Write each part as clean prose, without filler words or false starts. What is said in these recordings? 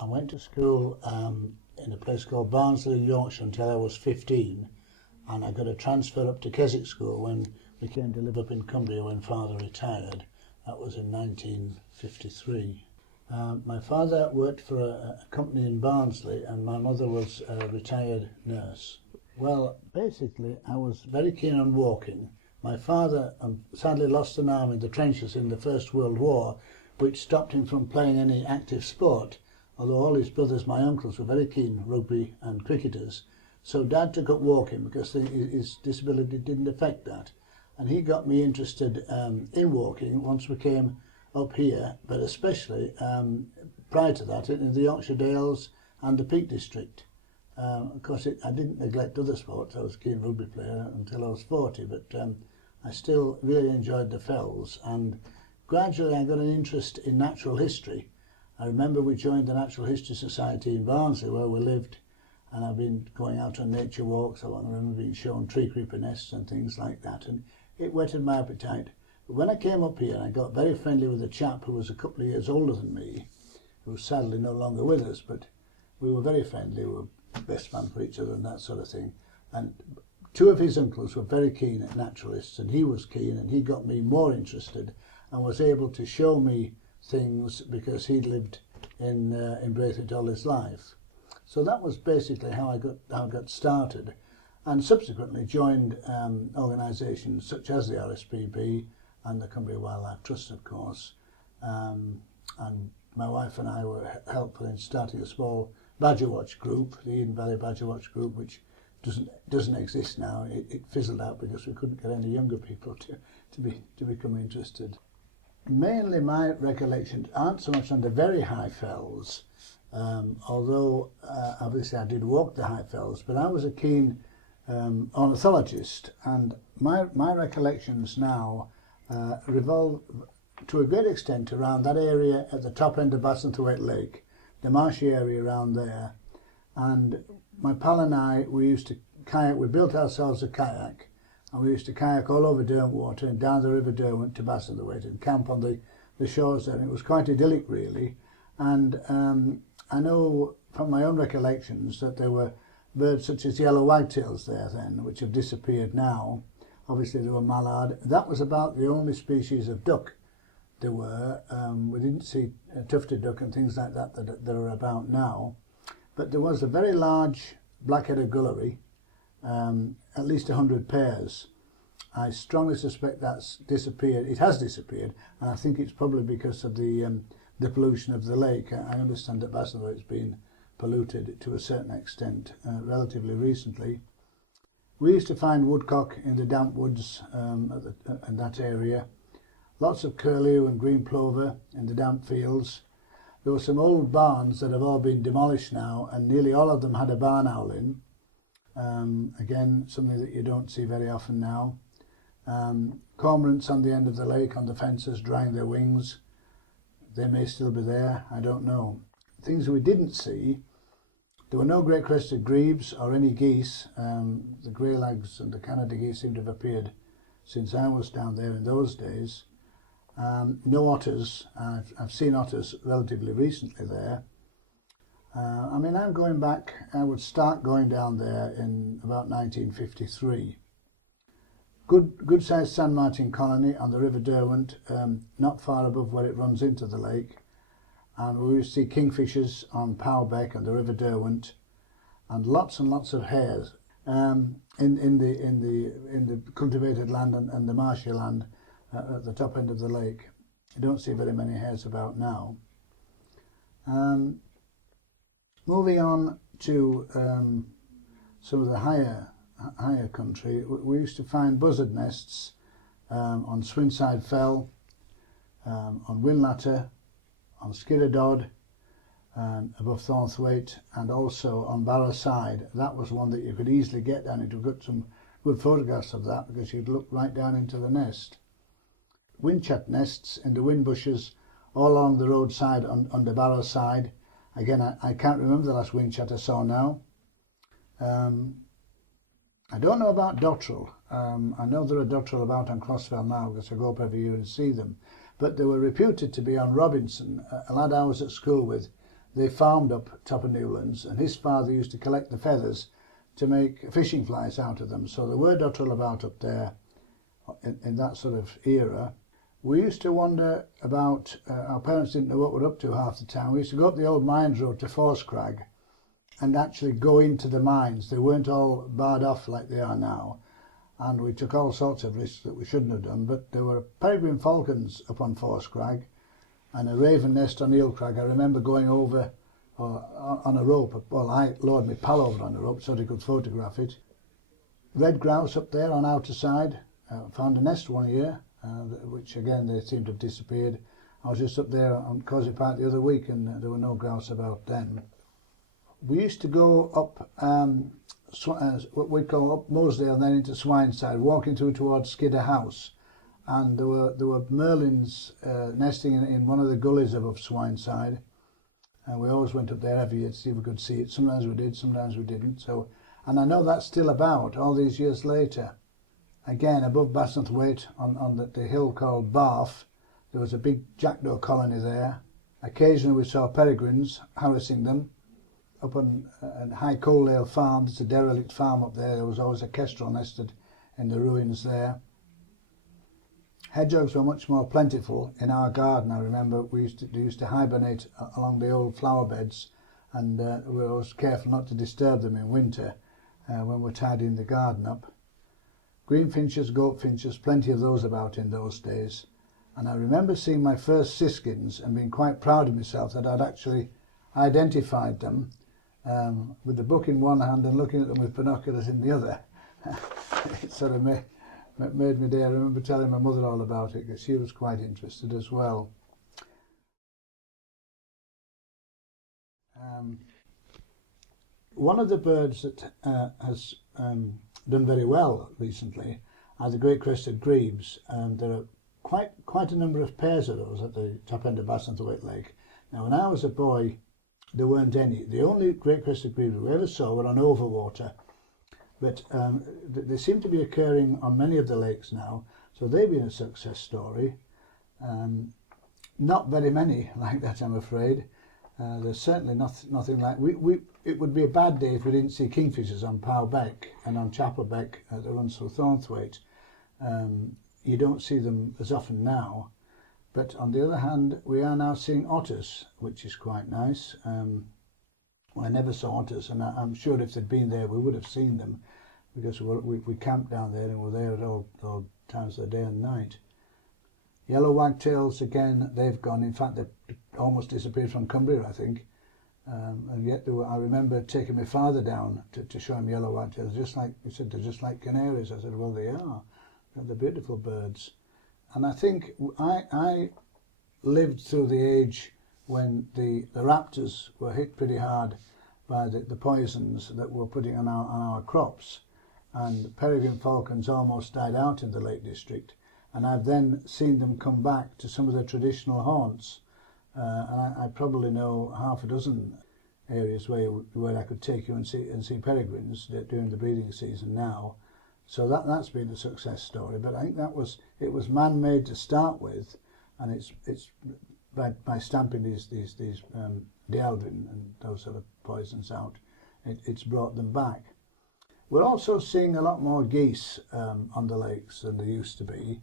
I went to school in a place called Barnsley, Yorkshire until I was 15, and I got a transfer up to Keswick School when we came to live up in Cumbria when Father retired. That was in 1953. My father worked for a company in Barnsley and my mother was a retired nurse. Well, basically I was very keen on walking. My father sadly lost an arm in the trenches in the First World War, which stopped him from playing any active sport, although all his brothers, my uncles, were very keen rugby and cricketers. So Dad took up walking because his disability didn't affect that. And he got me interested in walking once we came up here, but especially prior to that in the Yorkshire Dales and the Peak District. Of course, I didn't neglect other sports. I was a keen rugby player until I was 40, but I still really enjoyed the fells. And gradually I got an interest in natural history. I remember we joined the Natural History Society in Barnsley where we lived, and I've been going out on nature walks. I remember being shown tree creeper nests and things like that, and it whetted my appetite. But when I came up here, I got very friendly with a chap who was a couple of years older than me, who was sadly no longer with us, but we were very friendly. We were best man for each other and that sort of thing. And two of his uncles were very keen at naturalists, and he was keen, and he got me more interested and was able to show me things because he'd lived in Braithwaite all his life. So that was basically how I got started, and subsequently joined organisations such as the RSPB and the Cumbria Wildlife Trust, of course. And my wife and I were helpful in starting a small badger watch group, the Eden Valley Badger Watch Group, which doesn't exist now. It fizzled out because we couldn't get any younger people to become interested. Mainly my recollections aren't so much on the very high fells, although obviously I did walk the high fells, but I was a keen ornithologist, and my recollections now revolve to a great extent around that area at the top end of Bassenthwaite Lake, the marshy area around there. And my pal and I, we used to kayak. We built ourselves a kayak, and we used to kayak all over Derwentwater and down the River Derwent to Bassenthwaite and camp on the shores there. And it was quite idyllic, really. And I know from my own recollections that there were birds such as yellow wagtails there then, which have disappeared now. Obviously there were mallard. That was about the only species of duck there were. We didn't see tufted duck and things like that that are about now. But there was a very large black-headed gullery, at least 100 pairs. I strongly suspect that's disappeared. It has disappeared, and I think it's probably because of the pollution of the lake. I understand that Bassenthwaite's been polluted to a certain extent relatively recently. We used to find woodcock in the damp woods in that area. Lots of curlew and green plover in the damp fields. There were some old barns that have all been demolished now, and nearly all of them had a barn owl in. Again, something that you don't see very often now. Cormorants on the end of the lake on the fences drying their wings. They may still be there, I don't know. Things we didn't see, there were no great crested grebes or any geese. The greylags and the Canada geese seem to have appeared since I was down there in those days. No otters. I've seen otters relatively recently there. I mean, I'm going back, I would start going down there in about 1953. Good sized San Martin colony on the River Derwent, not far above where it runs into the lake. And we used to see kingfishers on Powbeck and the River Derwent, and lots of hares in the cultivated land and the marshy land at the top end of the lake. You don't see very many hares about now. Moving on to some of the higher country, we used to find buzzard nests on Swinside Fell, on Winlatter, on Skirradod, above Thornthwaite, and also on Barrow Side. That was one that you could easily get down into. We've got some good photographs of that because you'd look right down into the nest. Windchat nests in the whin bushes all along the roadside on the Barrow Side. Again, I can't remember the last windchat I saw now. I don't know about dotterel. I know there are dotterel about on Crossfell now because I go up every year and see them. But they were reputed to be on Robinson. A lad I was at school with they farmed up top of Newlands, and his father used to collect the feathers to make fishing flies out of them. So there were dotterel about up there in that sort of era. We used to wander about, our parents didn't know what we're up to half the time. We used to go up the old mines road to Forscrag and actually go into the mines. They weren't all barred off like they are now, and we took all sorts of risks that we shouldn't have done, but there were peregrine falcons up on Forscrag and a raven nest on Eelcrag. I remember going over on a rope. Well, I lowered my pal over on a rope so they could photograph it. Red grouse up there on outer side. Found a nest one year, which again they seem to have disappeared. I was just up there on Causey Park the other week and there were no grouse about then. We used to go up what we call up Moseley and then into Swineside, walking through towards Skidder House, and there were merlins nesting in one of the gullies above Swineside, and we always went up there every year to see if we could see it. Sometimes we did, sometimes we didn't. So, and I know that's still about all these years later. Again, above Bassenthwaite on the hill called Barf, there was a big jackdaw colony there. Occasionally we saw peregrines harassing them. Up on High Coaldale Farm, there's a derelict farm up there. There was always a kestrel nested in the ruins there. Hedgehogs were much more plentiful in our garden. I remember they used to hibernate along the old flower beds, and we were always careful not to disturb them in winter when we're tidying the garden up. Greenfinches, goatfinches, plenty of those about in those days. And I remember seeing my first siskins and being quite proud of myself that I'd actually identified them with the book in one hand and looking at them with binoculars in the other. It sort of made me day. I remember telling my mother all about it because she was quite interested as well. One of the birds that has done very well recently are the great crested grebes. There are quite a number of pairs of those at the top end of Bassenthwaite Lake. Now, when I was a boy, there weren't any. The only great crested grebes we ever saw were on overwater, but they seem to be occurring on many of the lakes now, so they've been a success story. Not very many like that, I'm afraid. There's certainly nothing like... It would be a bad day if we didn't see kingfishers on Pow Beck and on Chapel Beck that runs through Thornthwaite. You don't see them as often now, but on the other hand, we are now seeing otters, which is quite nice. I never saw otters, and I'm sure if they'd been there, we would have seen them, because we camped down there and were there at all times of the day and night. Yellow wagtails, again, they've gone. In fact, they've almost disappeared from Cumbria, I think. And yet I remember taking my father down to show him yellow wagtails. Just like he said, they're just like canaries. I said, well, they are. They're beautiful birds. And I think I lived through the age when the raptors were hit pretty hard by the poisons that were putting on our crops, and peregrine falcons almost died out in the Lake District. And I've then seen them come back to some of their traditional haunts. And I probably know half a dozen areas where I could take you and see peregrines during the breeding season now. So that's been a success story. But I think it was man-made to start with, and it's by stamping these Dieldrin and those sort of poisons out, it's brought them back. We're also seeing a lot more geese on the lakes than there used to be.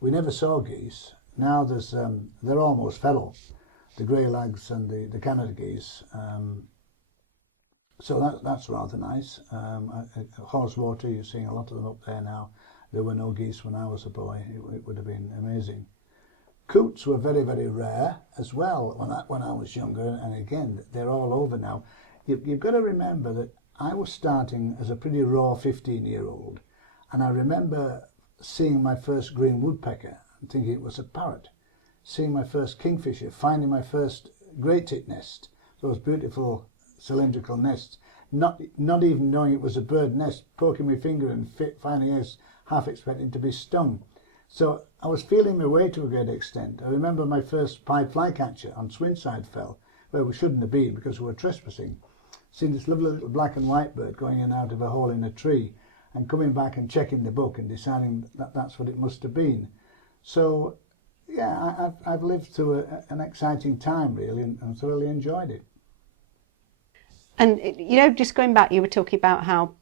We never saw geese. Now they're almost feral, the grey lags and the Canada geese. So that's rather nice. Haweswater, you're seeing a lot of them up there now. There were no geese when I was a boy. It would have been amazing. Coots were very, very rare as well when I was younger, and again, they're all over now. You've got to remember that I was starting as a pretty raw 15-year-old, and I remember seeing my first green woodpecker and thinking it was a parrot, seeing my first kingfisher, finding my first great tit nest, those beautiful cylindrical nests, not even knowing it was a bird nest, poking my finger and finding eggs, half expecting to be stung. So I was feeling my way to a great extent. I remember my first pied flycatcher on Swinside Fell, where we shouldn't have been because we were trespassing. Seeing this lovely little black and white bird going in and out of a hole in a tree and coming back and checking the book and deciding that that's what it must have been. So yeah, I've lived through an exciting time really and thoroughly enjoyed it. And, you know, just going back, you were talking about how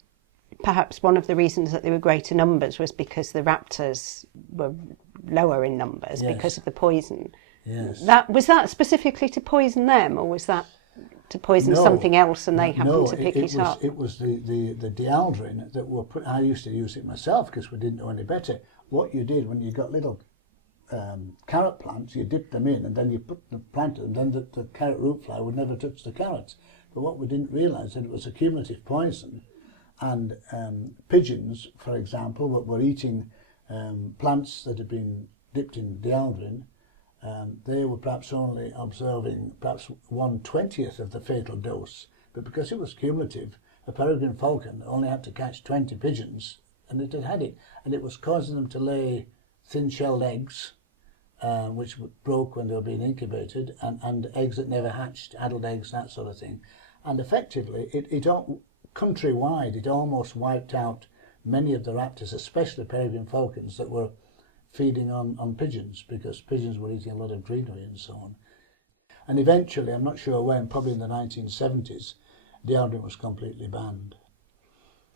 perhaps one of the reasons that there were greater numbers was because the raptors were lower in numbers because of the poison. Yes. Was that specifically to poison them, or was that to poison something else and they happened to pick it up? It was the dealdrin that were put. I used to use it myself because we didn't know any better. What you did when you got little carrot plants, you dipped them in and then you put the plant and then the carrot root fly would never touch the carrots. But what we didn't realise that it was a cumulative poison, and pigeons, for example, were eating plants that had been dipped in dealdrin. They were perhaps only observing perhaps 1/20th of the fatal dose, but because it was cumulative, a peregrine falcon only had to catch 20 pigeons and it had it, and it was causing them to lay thin-shelled eggs, which broke when they were being incubated, and eggs that never hatched, addled eggs, that sort of thing. And effectively, countrywide, it almost wiped out many of the raptors, especially peregrine falcons, that were feeding on pigeons, because pigeons were eating a lot of greenery and so on. And eventually, I'm not sure when, probably in the 1970s, dealdrin was completely banned.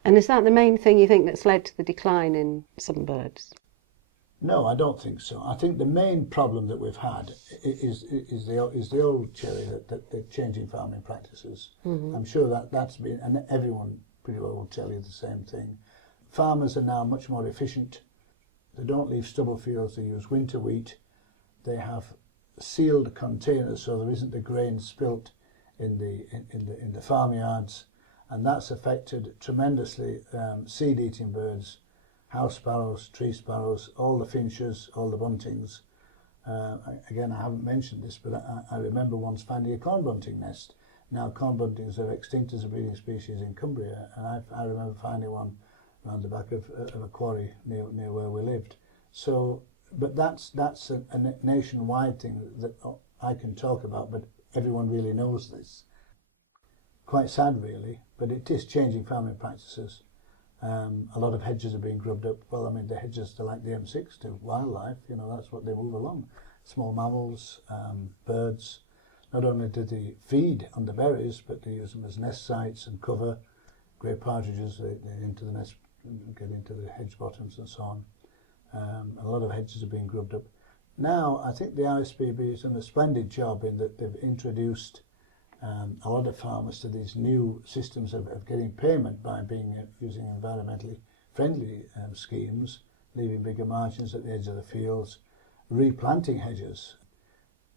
And is that the main thing you think that's led to the decline in some birds? No, I don't think so. I think the main problem that we've had is the old cherry, that the changing farming practices. Mm-hmm. I'm sure that's been, and everyone pretty well will tell you the same thing. Farmers are now much more efficient. They don't leave stubble fields. They use winter wheat. They have sealed containers so there isn't the grain spilt in the farmyards, and that's affected tremendously seed-eating birds. House sparrows, tree sparrows, all the finches, all the buntings. Again, I haven't mentioned this, but I remember once finding a corn bunting nest. Now, corn buntings are extinct as a breeding species in Cumbria, and I remember finding one around the back of a quarry near where we lived. So, but that's a nationwide thing that I can talk about, but everyone really knows this. Quite sad, really, but it is changing farming practices. A lot of hedges are being grubbed up. Well, I mean, the hedges are like the M6 to wildlife, you know, that's what they move along. Small mammals, birds, not only do they feed on the berries, but they use them as nest sites and cover. Grey partridges, they into the nest, get into the hedge bottoms and so on. A lot of hedges are being grubbed up. Now, I think the RSPB has done a splendid job in that they've introduced a lot of farmers to these new systems of getting payment by using environmentally friendly schemes, leaving bigger margins at the edge of the fields, replanting hedges,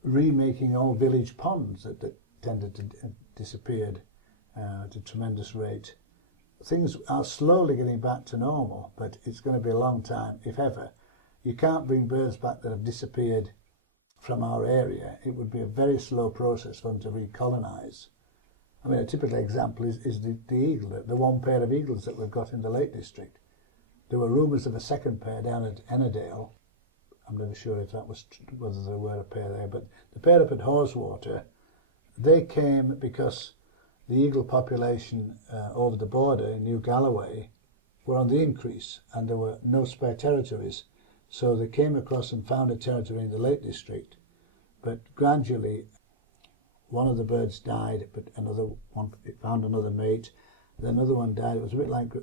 remaking old village ponds that tended to disappeared at a tremendous rate. Things are slowly getting back to normal, but it's going to be a long time, if ever. You can't bring birds back that have disappeared from our area. It would be a very slow process for them to recolonise. I mean, a typical example is the eagle, the one pair of eagles that we've got in the Lake District. There were rumours of a second pair down at Ennerdale. I'm never sure if that was whether there were a pair there, but the pair up at Haweswater, they came because the eagle population over the border in New Galloway were on the increase, and there were no spare territories. So they came across and found a territory in the Lake District, but gradually one of the birds died, but another one, it found another mate, then another one died. It was a bit like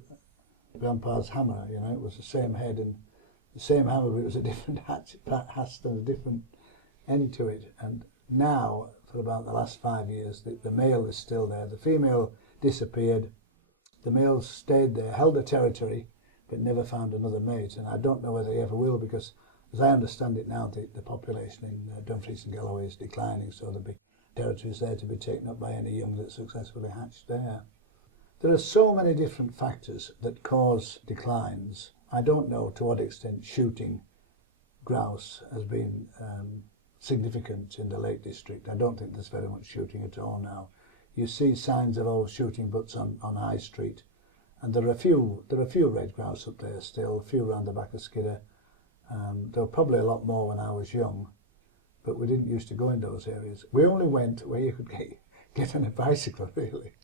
Grandpa's hammer, you know, it was the same head and the same hammer, but it was a different hasp and a different end to it. And now, for about the last 5 years, the male is still there. The female disappeared, the male stayed there, held the territory, but never found another mate, and I don't know whether he ever will, because as I understand it now, the population in Dumfries and Galloway is declining, so there'll be territories there to be taken up by any young that's successfully hatched there. There are so many different factors that cause declines. I don't know to what extent shooting grouse has been significant in the Lake District. I don't think there's very much shooting at all now. You see signs of old shooting butts on High Street. And there are a few red grouse up there still, a few around the back of Skidder. There were probably a lot more when I was young, but we didn't used to go in those areas. We only went where you could get on a bicycle, really,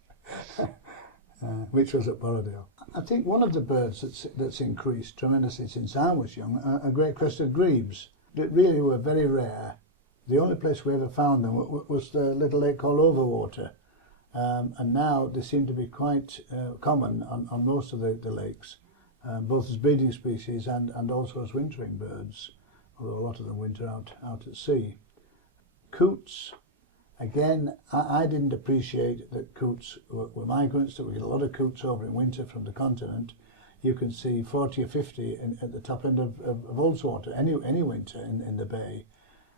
which was at Borrowdale. I think one of the birds that's increased tremendously since I was young are great-crested grebes that really were very rare. The only place we ever found them was the little lake called Overwater, and now they seem to be quite common on most of the lakes, both as breeding species and also as wintering birds, although a lot of them winter out at sea. Coots, again, I didn't appreciate that coots were migrants, that we get a lot of coots over in winter from the continent. You can see 40 or 50 at the top end of Ullswater any winter in the bay.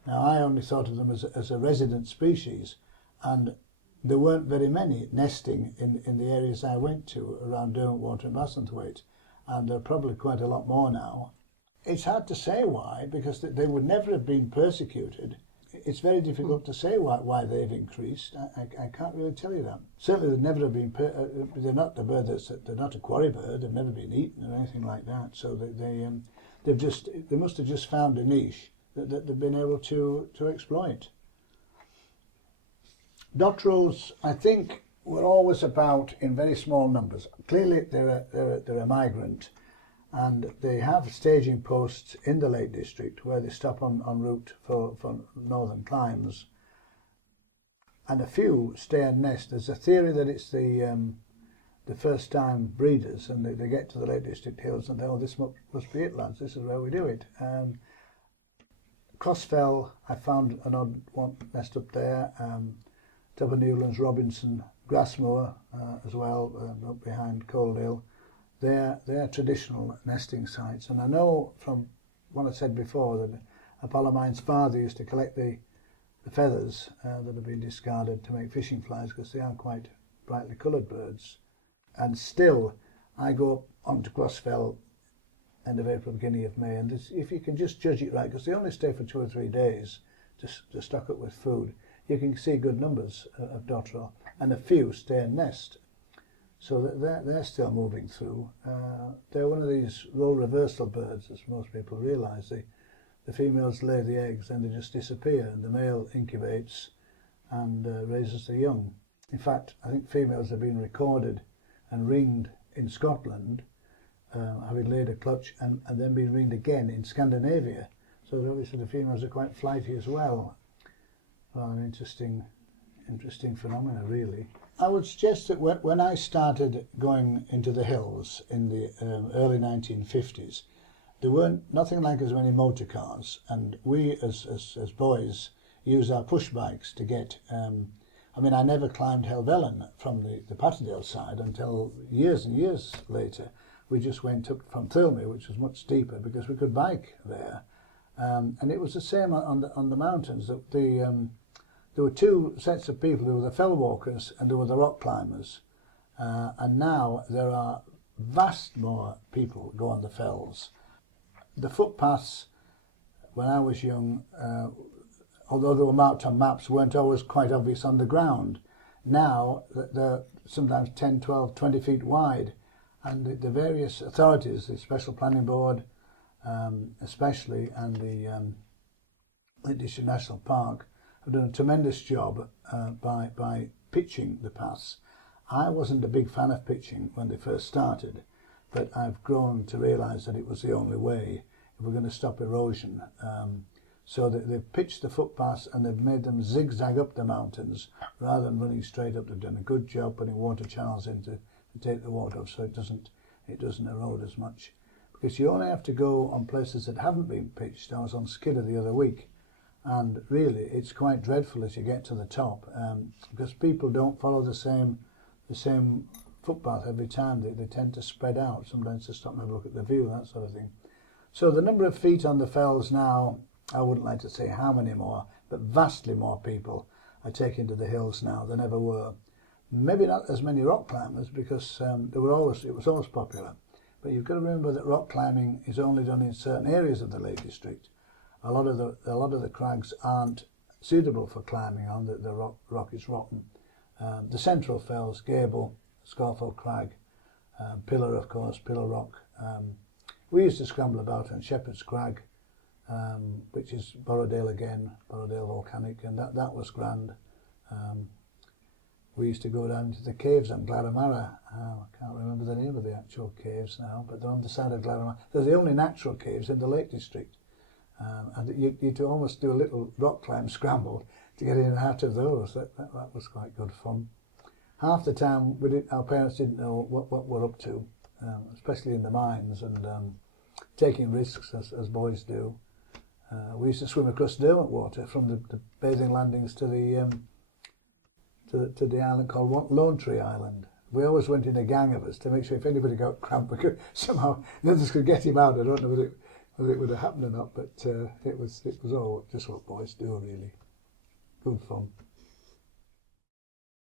Now, I only thought of them as a resident species, and there weren't very many nesting in the areas I went to around Derwentwater and Bassenthwaite, and there are probably quite a lot more now. It's hard to say why, because they would never have been persecuted. It's very difficult to say why they've increased. I can't really tell you that. Certainly they've never have been, they're not the bird they're not a quarry bird, they've never been eaten or anything like that. So they must have just found a niche that they've been able to exploit. Dotterels, I think, were always about in very small numbers. Clearly they're a migrant, and they have staging posts in the Lake District where they stop en route for northern climes. And a few stay and nest. There's a theory that it's the first time breeders, and they get to the Lake District hills and they, oh, this must be it, lads, this is where we do it. Crossfell, I found an odd one nest up there. Top of Newlands, Robinson, Grassmoor as well, up behind Coaldale. They're traditional nesting sites, and I know from what I said before that Apollo father used to collect the feathers that have been discarded to make fishing flies, because they are quite brightly coloured birds. And still, I go up onto Crossfell end of April, beginning of May, and if you can just judge it right, because they only stay for 2 or 3 days to stock up with food, you can see good numbers of dotterel, and a few stay and nest. So they're still moving through. They're one of these role reversal birds, as most people realise. The females lay the eggs and they just disappear, and the male incubates and raises the young. In fact, I think females have been recorded and ringed in Scotland, having laid a clutch, and then been ringed again in Scandinavia. So obviously the females are quite flighty as well. Well, an interesting phenomena, really. I would suggest that when I started going into the hills in the early 1950s, there weren't nothing like as many motor cars, and we as boys used our push bikes to get. I mean, I never climbed Helvellyn from the Patterdale side until years and years later. We just went up from Thirlmere, which was much steeper, because we could bike there, and it was the same on the mountains. That there were 2 sets of people. There were the fell walkers and there were the rock climbers. And now there are vast more people go on the fells. The footpaths, when I was young, although they were marked on maps, weren't always quite obvious on the ground. Now they're sometimes 10, 12, 20 feet wide. And the various authorities, the Special Planning Board especially, and the Lake District National Park, have done a tremendous job by pitching the paths. I wasn't a big fan of pitching when they first started, but I've grown to realise that it was the only way if we're going to stop erosion. So they've pitched the footpaths and they've made them zigzag up the mountains rather than running straight up. They've done a good job putting water channels in to take the water off, so it doesn't erode as much. Because you only have to go on places that haven't been pitched. I was on Skidder the other week, and really it's quite dreadful as you get to the top, because people don't follow the same footpath every time. They tend to spread out, sometimes to stop and have a look at the view, that sort of thing. So the number of feet on the fells now, I wouldn't like to say how many more, but vastly more people are taking to the hills now than ever were. Maybe not as many rock climbers, because it was always popular. But you've got to remember that rock climbing is only done in certain areas of the Lake District. A lot of the crags aren't suitable for climbing on. The rock is rotten. The central fells, Gable, Scorfell Crag, Pillar, of course, Pillar Rock. We used to scramble about on Shepherd's Crag, which is Borrowdale again, Borrowdale Volcanic, and that was grand. We used to go down to the caves on Glaramara. I can't remember the name of the actual caves now, but they're on the side of Glaramara. They're the only natural caves in the Lake District. And you had to almost do a little rock climb scramble to get in and out of those. That was quite good fun. half the time our parents didn't know what we're up to, especially in the mines, and taking risks as boys do. We used to swim across Derwent water from the bathing landings to the island called Lone Tree Island. We always went in a gang of us to make sure if anybody got cramp, we could somehow the others could get him out. I don't know whether it would have happened or not, but it was all just what boys do, really. Good fun.